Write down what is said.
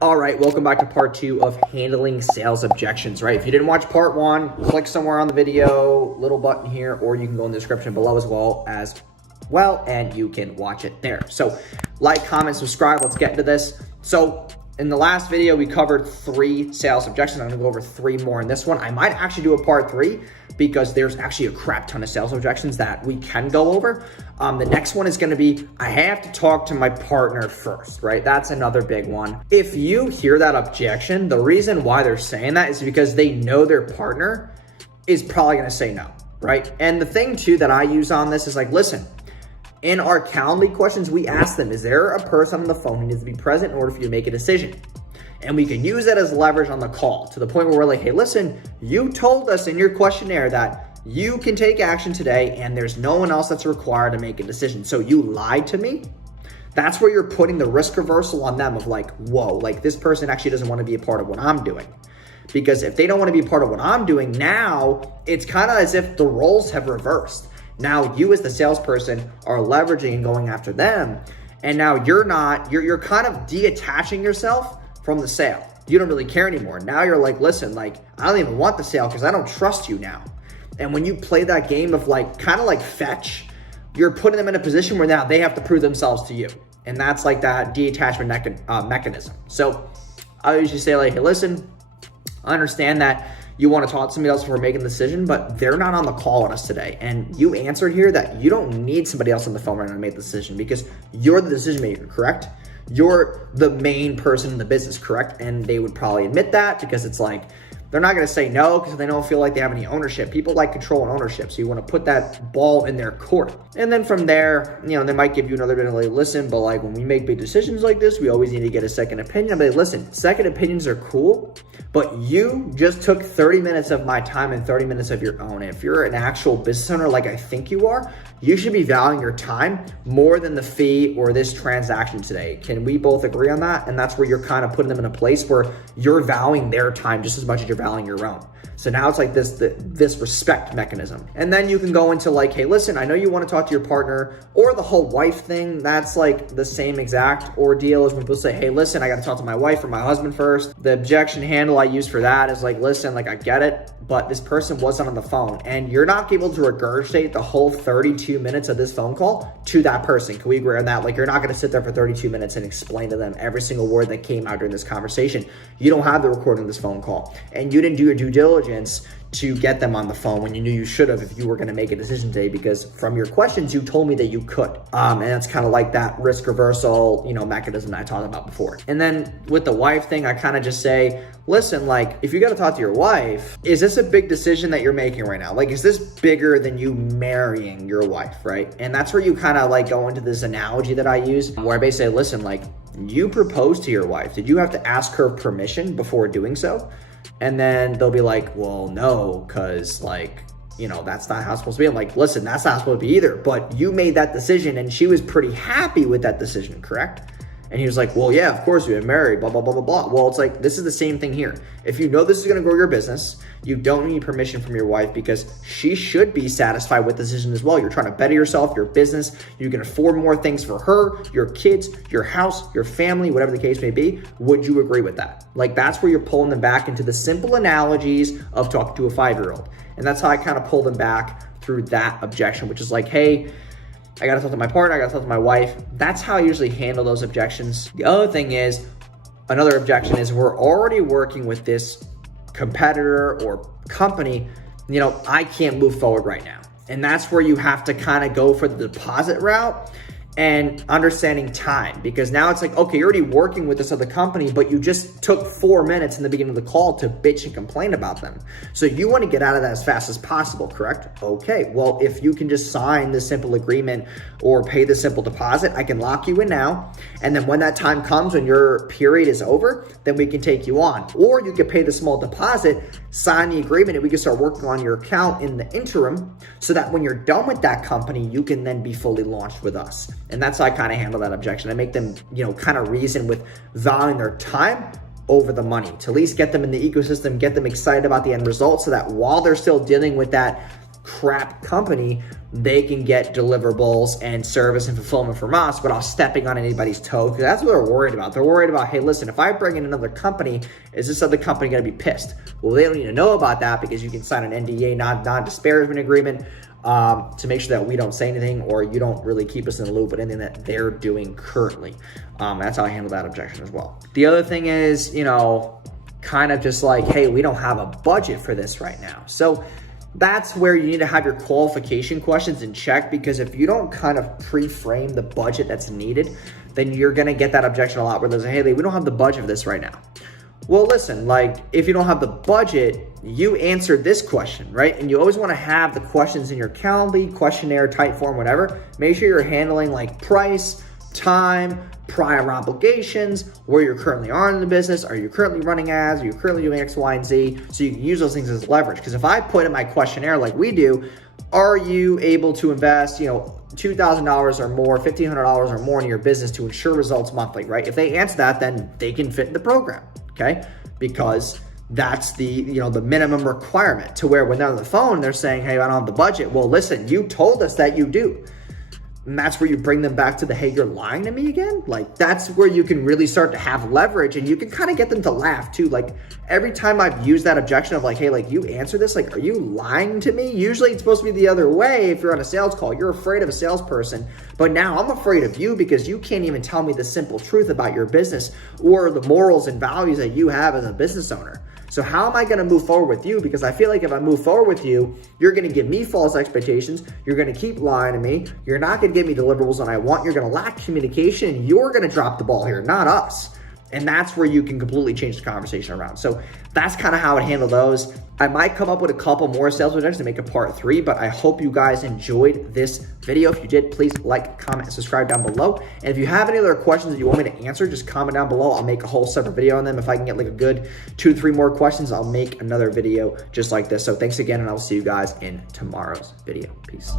All right, welcome back to part 2 of handling sales objections, right? If you didn't watch part 1, click somewhere on the video, little button here, or you can go in the description below as well, and you can watch it there. So like, comment, subscribe, let's get into this. So in the last video, we covered 3 sales objections. I'm gonna go over 3 more in this one. I might actually do a part 3 because there's actually a crap ton of sales objections that we can go over. The next one is gonna be, I have to talk to my partner first, right? That's another big one. If you hear that objection, the reason why they're saying that is because they know their partner is probably gonna say no, right? And the thing too that I use on this is like, listen, in our Calendly questions, we ask them, is there a person on the phone who needs to be present in order for you to make a decision? And we can use that as leverage on the call to the point where we're like, hey, listen, you told us in your questionnaire that you can take action today and there's no one else that's required to make a decision. So you lied to me? That's where you're putting the risk reversal on them of like, whoa, like this person actually doesn't want to be a part of what I'm doing. Because if they don't want to be a part of what I'm doing, now it's kind of as if the roles have reversed. Now you as the salesperson are leveraging and going after them. And now you're kind of detaching yourself from the sale. You don't really care anymore. Now you're like, listen, like, I don't even want the sale because I don't trust you now. And when you play that game of like, kind of like fetch, you're putting them in a position where now they have to prove themselves to you. And that's like that detachment mechanism. So I usually say like, hey, listen, I understand that you want to talk to somebody else before making a decision, but they're not on the call with us today. And you answered here that you don't need somebody else on the phone right now to make the decision because you're the decision maker, correct? You're the main person in the business, correct? And they would probably admit that because it's like, they're not gonna say no because they don't feel like they have any ownership. People like control and ownership, so you wanna put that ball in their court. And then from there, you know, they might give you another bit of like, listen, but like when we make big decisions like this, we always need to get a second opinion. But listen, second opinions are cool, but you just took 30 minutes of my time and 30 minutes of your own. If you're an actual business owner like I think you are, you should be valuing your time more than the fee or this transaction today. Can we both agree on that? And that's where you're kind of putting them in a place where you're valuing their time just as much as you're valuing your own. So now it's like this respect mechanism. And then you can go into like, hey, listen, I know you want to talk to your partner, or the whole wife thing. That's like the same exact ordeal as when people say, hey, listen, I got to talk to my wife or my husband first. The objection handle I use for that is like, listen, like I get it, but this person wasn't on the phone and you're not able to regurgitate the whole 32 minutes of this phone call to that person. Can we agree on that? Like you're not going to sit there for 32 minutes and explain to them every single word that came out during this conversation. You don't have the recording of this phone call and you didn't do your due diligence to get them on the phone when you knew you should have if you were going to make a decision today, because from your questions you told me that you could, and that's kind of like that risk reversal, you know, mechanism that I talked about before. And then with the wife thing, I kind of just say, listen, like if you got to talk to your wife, is this a big decision that you're making right now? Like, is this bigger than you marrying your wife, right? And that's where you kind of like go into this analogy that I use where I basically say, listen, like you proposed to your wife. Did you have to ask her permission before doing so? And then they'll be like, well, no, because like, you know, that's not how it's supposed to be. I'm like, listen, that's not supposed to be either. But you made that decision and she was pretty happy with that decision, correct? And he was like, well, yeah, of course we've been married, blah, blah, blah, blah, blah. Well, it's like, this is the same thing here. If you know this is going to grow your business, you don't need permission from your wife because she should be satisfied with the decision as well. You're trying to better yourself, your business. You can afford more things for her, your kids, your house, your family, whatever the case may be. Would you agree with that? Like, that's where you're pulling them back into the simple analogies of talking to a 5-year-old. And that's how I kind of pull them back through that objection, which is like, hey, I got to talk to my partner, I got to talk to my wife. That's how I usually handle those objections. The other thing is, another objection is we're already working with this competitor or company, you know, I can't move forward right now. And that's where you have to kind of go for the deposit route and understanding time, because now it's like, okay, you're already working with this other company, but you just took 4 minutes in the beginning of the call to bitch and complain about them. So you want to get out of that as fast as possible, correct? Okay, well, if you can just sign this simple agreement or pay the simple deposit, I can lock you in now. And then when that time comes, when your period is over, then we can take you on. Or you could pay the small deposit, sign the agreement, and we can start working on your account in the interim so that when you're done with that company, you can then be fully launched with us. And that's how I kind of handle that objection. I make them, you know, kind of reason with valuing their time over the money to at least get them in the ecosystem, get them excited about the end result so that while they're still dealing with that crap company, they can get deliverables and service and fulfillment from us without stepping on anybody's toe. Because that's what they're worried about. They're worried about, hey, listen, if I bring in another company, is this other company going to be pissed? Well, they don't need to know about that because you can sign an NDA, non-disparagement agreement, to make sure that we don't say anything or you don't really keep us in the loop with anything that they're doing currently. That's how I handle that objection as well. The other thing is, kind of just like, hey, we don't have a budget for this right now. So that's where you need to have your qualification questions in check, because if you don't kind of pre-frame the budget that's needed, then you're gonna get that objection a lot where they say, hey, we don't have the budget for this right now. Well, listen, like if you don't have the budget, you answered this question, right? And you always wanna have the questions in your Calendly, questionnaire, type form, whatever. Make sure you're handling like price, time, prior obligations, where you currently are in the business. Are you currently running ads? Are you currently doing X, Y, and Z? So you can use those things as leverage. Because if I put in my questionnaire like we do, are you able to invest, $2,000 or more, $1,500 or more in your business to ensure results monthly, right? If they answer that, then they can fit in the program, okay? Because that's the minimum requirement, to where when they're on the phone, they're saying, hey, I don't have the budget. Well, listen, you told us that you do. And that's where you bring them back to the, hey, you're lying to me again? Like, that's where you can really start to have leverage, and you can kind of get them to laugh too. Like, every time I've used that objection of like, hey, like, you answer this, like, are you lying to me? Usually it's supposed to be the other way. If you're on a sales call, you're afraid of a salesperson, but now I'm afraid of you because you can't even tell me the simple truth about your business or the morals and values that you have as a business owner. So how am I going to move forward with you? Because I feel like if I move forward with you, you're going to give me false expectations. You're going to keep lying to me. You're not going to give me deliverables that I want. You're going to lack communication. You're going to drop the ball here, not us. And that's where you can completely change the conversation around. So that's kind of how I handle those. I might come up with a couple more sales objections to make a part 3, but I hope you guys enjoyed this video. If you did, please like, comment, and subscribe down below. And if you have any other questions that you want me to answer, just comment down below. I'll make a whole separate video on them. If I can get like a good 2 to 3 more questions, I'll make another video just like this. So thanks again, and I'll see you guys in tomorrow's video. Peace.